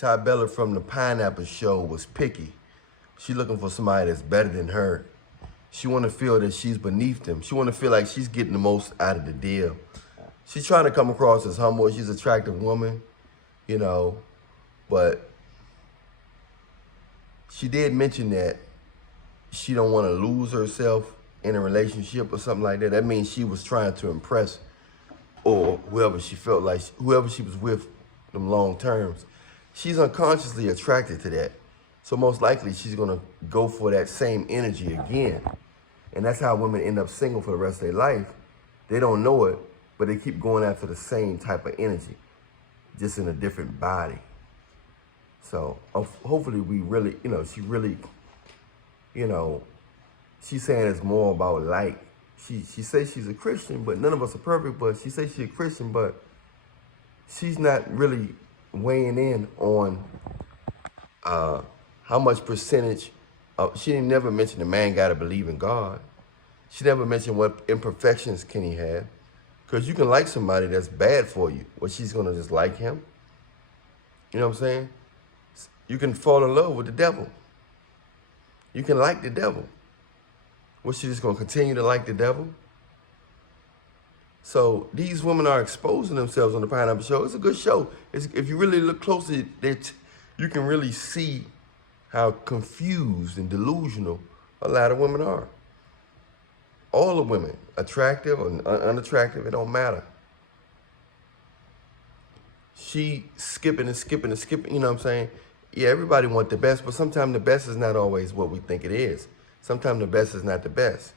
Tybella from the Pineapple Show was picky. She looking for somebody that's better than her. She want to feel that she's beneath them. She want to feel like she's getting the most out of the deal. She's trying to come across as humble. She's an attractive woman, you know, but she did mention that she don't want to lose herself in a relationship or something like that. That means she was trying to impress or whoever she felt like, whoever she was with them long terms. She's unconsciously attracted to that. So most likely she's gonna go for that same energy again. And that's how women end up single for the rest of their life. They don't know it, but they keep going after the same type of energy, just in a different body. So hopefully we really, you know, she really, you know, she's saying it's more about like, she says she's a Christian, but none of us are perfect, but she says she's a Christian, but she's not really weighing in on how much percentage she didn't never mention the man got to believe in God. She never mentioned what imperfections can he have. Because you can like somebody that's bad for you. Well, she's going to just like him. You know what I'm saying? You can fall in love with the devil. You can like the devil. Was she just going to continue to like the devil? So these women are exposing themselves on the Pineapple Show. It's a good show. If you really look closely, you can really see how confused and delusional a lot of women are. All the women, attractive or unattractive, it don't matter. She skipping and skipping and skipping, you know what I'm saying? Yeah, everybody wants the best, but sometimes the best is not always what we think it is. Sometimes the best is not the best.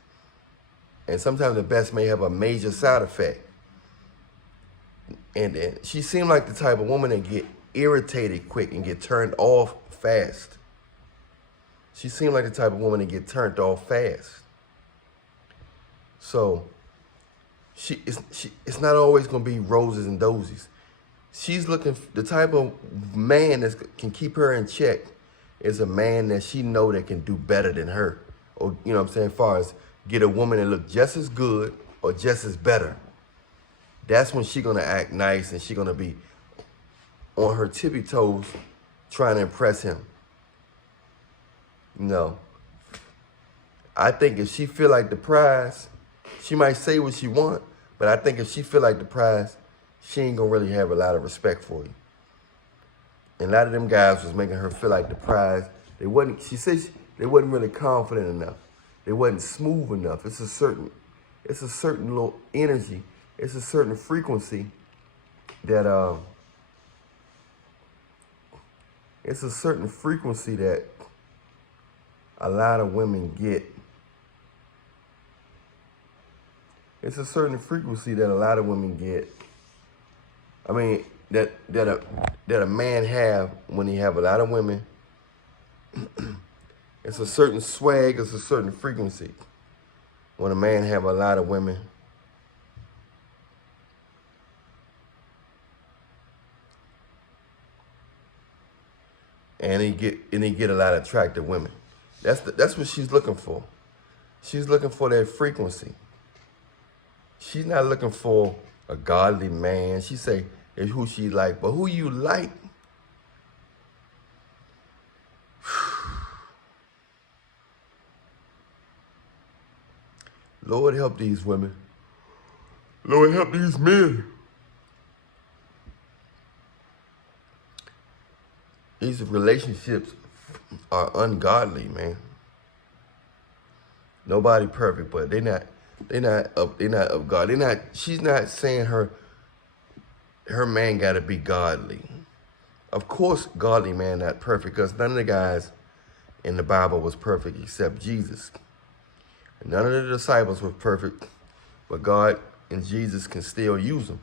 And sometimes the best may have a major side effect. And then she seemed like the type of woman that get irritated quick and get turned off fast. She seemed like the type of woman that get turned off fast. So it's not always going to be roses and daisies. She's looking, the type of man that can keep her in check is a man that she know that can do better than her. Or, you know what I'm saying, as far as get a woman that look just as good or just as better. That's when she's going to act nice and she's going to be on her tippy toes trying to impress him. No. I think if she feel like the prize, she might say what she want, but I think if she feel like the prize, she ain't gonna really have a lot of respect for you. And a lot of them guys was making her feel like the prize. She said they wasn't really confident enough. They wasn't smooth enough. It's a certain little energy. It's a certain frequency that a lot of women get. It's a certain frequency that a lot of women get. I mean, that a man have when he have a lot of women. It's a certain swag, it's a certain frequency. When a man have a lot of women. And he get a lot of attractive women. That's what she's looking for. She's looking for that frequency. She's not looking for a godly man. She say it's who she like, but who you like? Lord help these women. Lord help these men. These relationships are ungodly, man. Nobody perfect, but they're not of God. She's not saying her man gotta be godly. Of course, godly man not perfect, because none of the guys in the Bible was perfect except Jesus. And none of the disciples were perfect, but God and Jesus can still use them.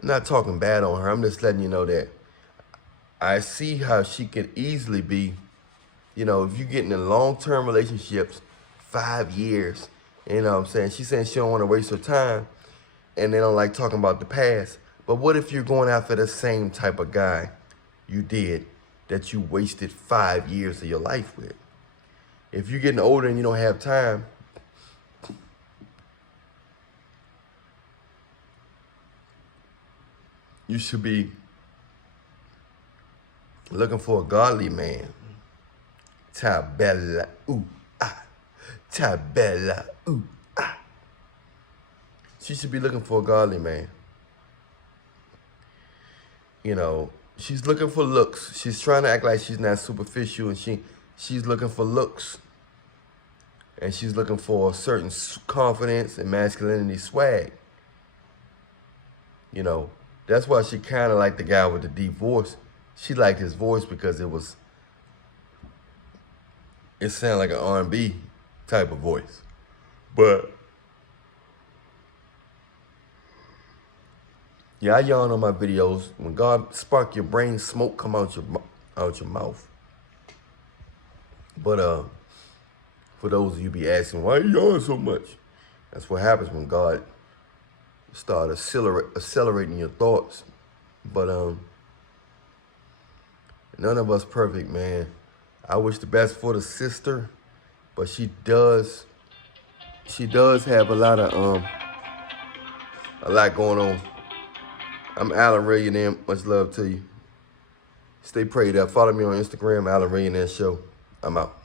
I'm not talking bad on her. I'm just letting you know that I see how she could easily be, you know, if you're getting in long-term relationships, 5 years, you know what I'm saying? She's saying she don't want to waste her time and they don't like talking about the past. But what if you're going after the same type of guy you did that you wasted 5 years of your life with? If you're getting older and you don't have time, you should be looking for a godly man. Tybella, ooh, ah. Tybella, ooh, ah. She should be looking for a godly man. You know, she's looking for looks. She's trying to act like she's not superficial, and she's looking for looks. And she's looking for a certain confidence and masculinity swag. You know, that's why she kind of liked the guy with the deep voice. She liked his voice because it sounded like an R&B type of voice. But yeah, I yawn on my videos. When God spark your brain, smoke come out your mouth. But for those of you be asking, why you yawn so much? That's what happens when God start accelerating your thoughts. But none of us perfect, man. I wish the best for the sister, but she does have a lot going on. I'm Allan Reallionaire. Much love to you. Stay prayed up. Follow me on Instagram, Allan Reallionaire Show. I'm out.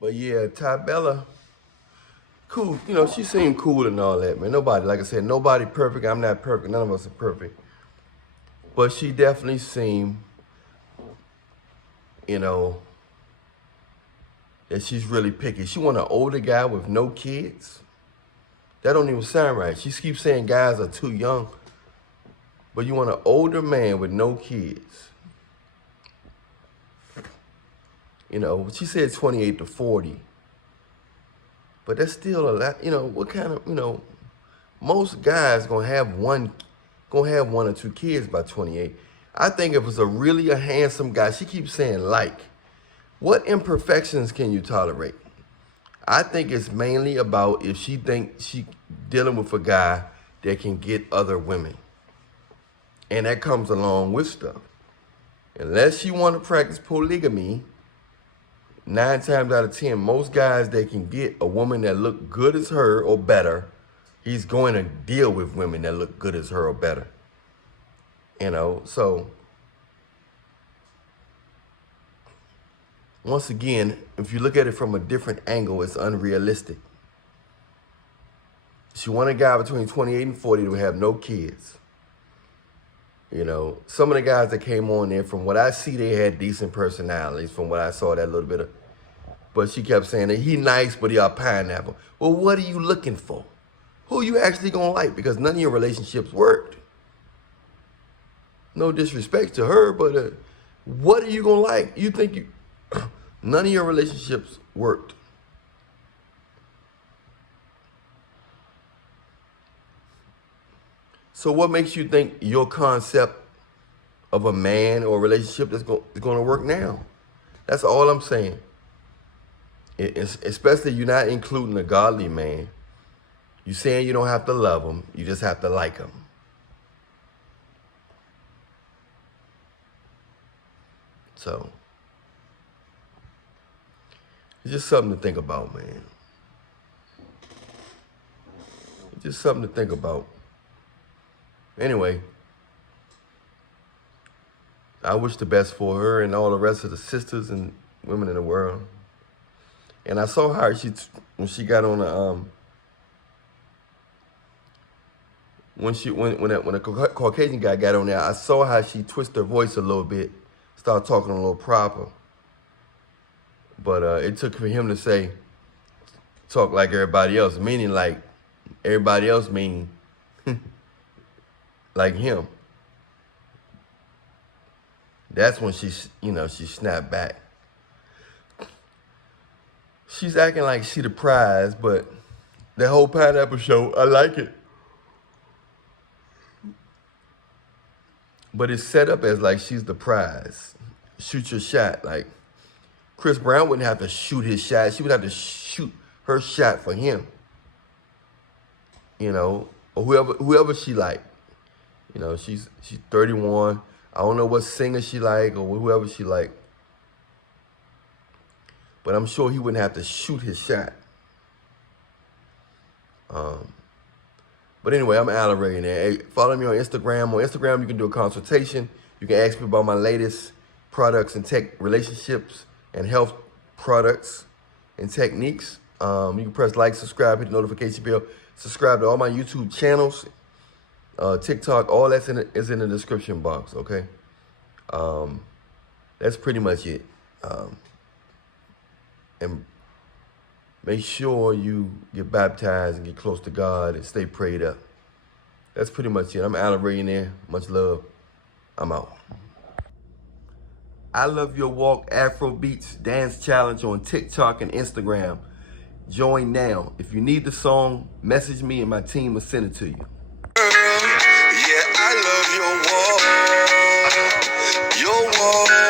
But yeah, Tybella, cool. You know, she seemed cool and all that, man. Nobody, like I said, nobody perfect. I'm not perfect. None of us are perfect. But she definitely seemed, you know, that she's really picky. She want an older guy with no kids. That don't even sound right. She keeps saying guys are too young. But you want an older man with no kids. You know, she said 28 to 40. But that's still a lot. You know, what kind of, you know, most guys gonna have one or two kids by 28. I think if it's a handsome guy, she keeps saying like, what imperfections can you tolerate? I think it's mainly about if she thinks she dealing with a guy that can get other women. And that comes along with stuff. Unless she want to practice polygamy, 9 times out of 10, most guys that can get a woman that look good as her or better, he's going to deal with women that look good as her or better. You know, so once again, if you look at it from a different angle, it's unrealistic. She want a guy between 28 and 40 to have no kids. You know, some of the guys that came on there, from what I see, they had decent personalities from what I saw, that little bit of. But she kept saying that he nice, but he a pineapple. Well, what are you looking for? Who you actually gonna like? Because none of your relationships worked. No disrespect to her, but what are you gonna like? You think none of your relationships worked. So what makes you think your concept of a man or a relationship is going to work now? That's all I'm saying. Especially you're not including a godly man. You're saying you don't have to love him. You just have to like him. So it's just something to think about, man. It's just something to think about. Anyway, I wish the best for her and all the rest of the sisters and women in the world. And I saw how when she got on the when a Caucasian guy got on there, I saw how she twisted her voice a little bit, started talking a little proper. But it took for him to talk like everybody else, meaning like everybody else mean like him. That's when she snapped back. She's acting like she the prize, but that whole pineapple show, I like it. But it's set up as like she's the prize. Shoot your shot. Like Chris Brown wouldn't have to shoot his shot. She would have to shoot her shot for him. You know, or whoever she like. You know, she's 31. I don't know what singer she like or whoever she like. But I'm sure he wouldn't have to shoot his shot. But anyway, I'm Allan Reallionaire. Hey, follow me on Instagram. On Instagram, you can do a consultation. You can ask me about my latest products and tech relationships and health products and techniques. You can press like, subscribe, hit the notification bell. Subscribe to all my YouTube channels, TikTok, all that's is in the description box, okay? That's pretty much it. And make sure you get baptized and get close to God and stay prayed up. That's pretty much it. I'm Allan Reallionaire. Much love. I'm out. I Love Your Walk Afrobeats Dance Challenge on TikTok and Instagram. Join now. If you need the song, message me and my team will send it to you. Yeah, I love your walk. Your walk.